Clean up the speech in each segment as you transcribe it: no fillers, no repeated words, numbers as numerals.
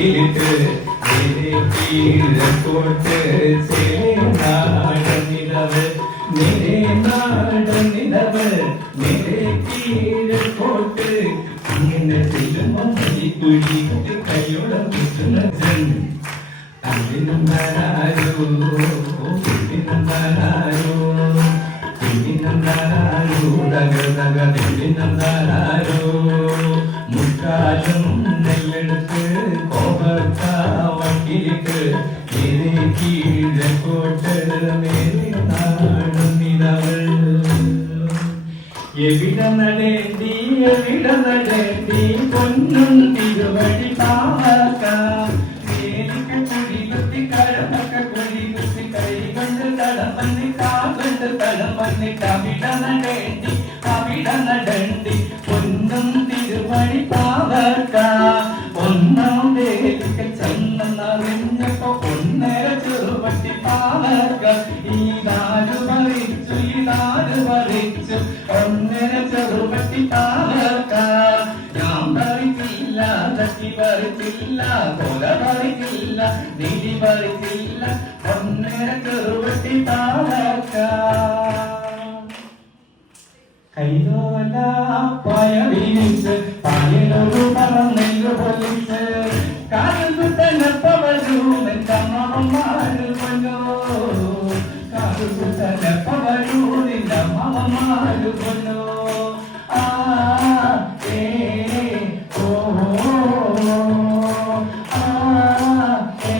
വട്ടിലിട്ട് കീഴക്കോട്ട് ചേനാടനിലവ് മേരെ നാടനിലവ് മേരെ കീഴക്കോട്ട് അങ്ങനെ ചെല്ലുമ്പോൾ പിടിച്ച് കൈയോടെ കുറ്റുന്നജൻ തമ്മിനന്താരോ പിന്നിനന്താരോ പിന്നിനന്താരോ തക പിന്നിനന്താരോ മുക്കാലും നെല്ലെടുത്ത് കോപത്ത വട്ടിലിട്ട് മേരെ കീഴക്കോട്ട് മേരെ നാടനിലവ് എവിടെ നടേണ്ടി പൊന്നും തിരുവഴി പാവക്ക മേലിക്ക കുടികുത്തി കഴമക്ക കുടികുത്തി കൈ കൊണ്ട് തളം വന്നി കാകൊണ്ട് തളം വന്നിട്ട് അവിടെ നടേണ്ടി പൊന്നും തിരുവഴി പാവക്ക ഒന്നാം വേലിക്ക ചെന്നറിഞ്ഞപ്പോ ഒന്നര ചെറുപട്ടി പാവക്ക ഈ നാല് പറിച്ചു ഒന്നര ചെറുപട്ടി പാവക്ക ഞാൻ പറിച്ചില്ല തട്ടി പറിച്ചില്ല കൊല പറിച്ചില്ല നിധി പറിച്ചില്ല ഒന്നര ചെറുപട്ടി പാവക്ക കൈതോല പായ വീണിച്ച് പായലൊരു പറന്നെല്ലു പൊലിച്ച് കാലുകുത്തനപ്പവരൂമൻ കമ്മമാരു കൊല്ലോ കാലുകുത്തനപ്പവരൂരിന്റെ അമ്മമാരു കൊല്ലോ ആ ഏ ഓ ആ ഏ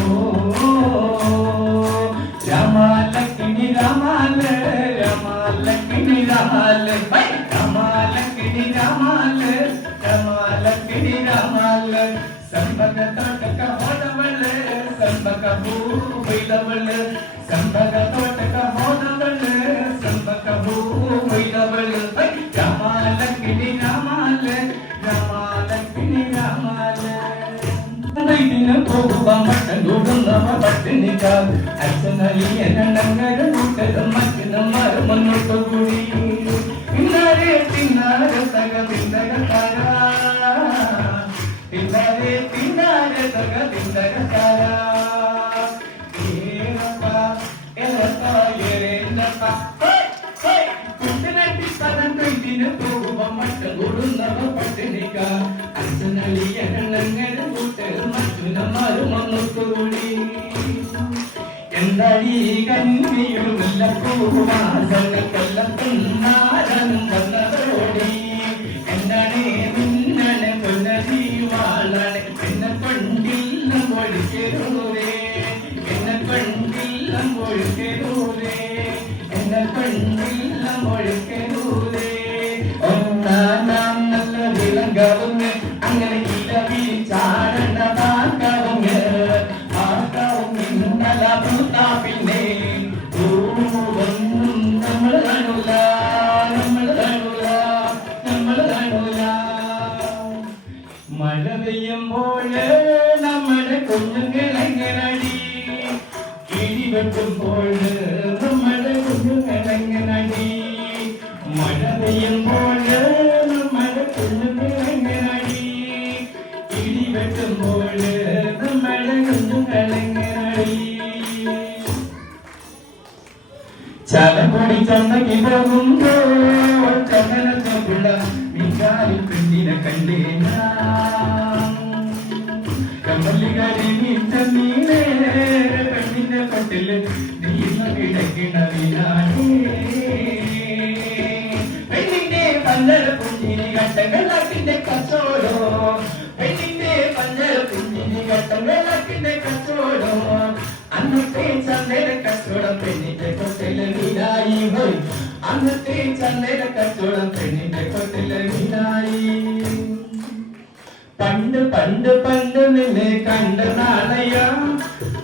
ഓ രാമാലക്കിണി രാമാല രാമാലക്കിണി രാമാല രാമാലക്കിണി രാമാല രാമാലക്കിണി രാമാല സംഭക തോട്ടക ഹോദവള് സംഭക ഭൂമിലവള് സംഭക തോട്ടക ഹോദവള് സംഭക ഭൂമിലവള് രാമാലക്കിണി രാമാല രാമാലക്കിണി രാമാല ഇതിന് പോകുക മട്ടൂടുന്നവ പട്ടിണിക്കാർ അച്ഛനലിയനങ്ങര കൂട്ടരും മറ്റു മുന്നോട്ട് കൂടി പിന്നാരെ പിന്നാരെ തക പിന്തക താര പിന്നാരെ പിന്നാരെ തക പിന്തക താര പോകുക മട്ടൂടുന്നവ പട്ടിണിക്കാർ അച്ഛനലിയനങ്ങര കൂട്ടരും എന്തായി കന്യയുമില്ല പൂവാസനക്കൊല്ലത്തുന്നാരനും വന്നതോടി എന്താണ് മിന്നനെ പുനരി വാളാണ് എന്നെ കൊണ്ടില്ല പൊഴിക്കരൂരേ എന്നെ കൊണ്ടില്ല പൊഴിക്കരൂരേ എന്നെ കൊണ്ടില്ല പൊഴിക്കരൂരേ ഒന്നാം നല്ല വിളങ്കാവുന്ന അങ്ങനെ ഇലവി ചാടണ പാക്കാവുന്ന പിന്നെ നമ്മൾ കാണൂല മഴ പെയ്യുമ്പോൾ നമ്മുടെ കുഞ്ഞുങ്ങളെങ്ങനടി ഇടി വെട്ടുമ്പോൾ നമ്മുടെ കുഞ്ഞുങ്ങളെങ്ങനടി മഴ പെയ്യുമ്പോൾ നമ്മുടെ കുഞ്ഞുങ്ങളെങ്ങനടി ഇടി വെട്ടുമ്പോൾ നമ്മുടെ കുഞ്ഞുങ്ങളെങ്ങനടി ചലപ്പൊടി ചന്തയ്ക്ക് പോകുമ്പോൾ ചന്ദനത്തുള്ള മികാരി പെണ്ണിനെ കണ്ടേ കമ്മലികാരി നീന്തീനേ പെണ്ണിന്റെ പട്ടില് നീല കിടക്കിണ വീണാണേ പെണ്ണിന്റെ പന്തര കുഞ്ഞിനി കട്ടങ്ങളാക്കിന്റെ കച്ചോടോ പെണ്ണിന്റെ പന്തര കുഞ്ഞിനി കട്ടങ്ങളാക്കിന്റെ കച്ചോടോ അന്നത്തെ ചന്ദന കച്ചവടം പെണ്ണിന്റെ കൊട്ടില് വീണായി പോയി അന്നത്തെ ചന്ദന കച്ചവടം പെണ്ണിന്റെ കൊട്ടില് വീണായി പണ്ട് പണ്ട് പണ്ട് നിന്നെ കണ്ട നാളെയാ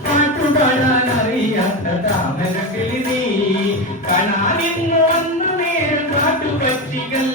പാട്ടുപാടാൻ അറിയാത്ത താമരക്കിളി നീ കാണാനിന്ന് വന്നു നേരം പാട്ടുപറ്റികൾ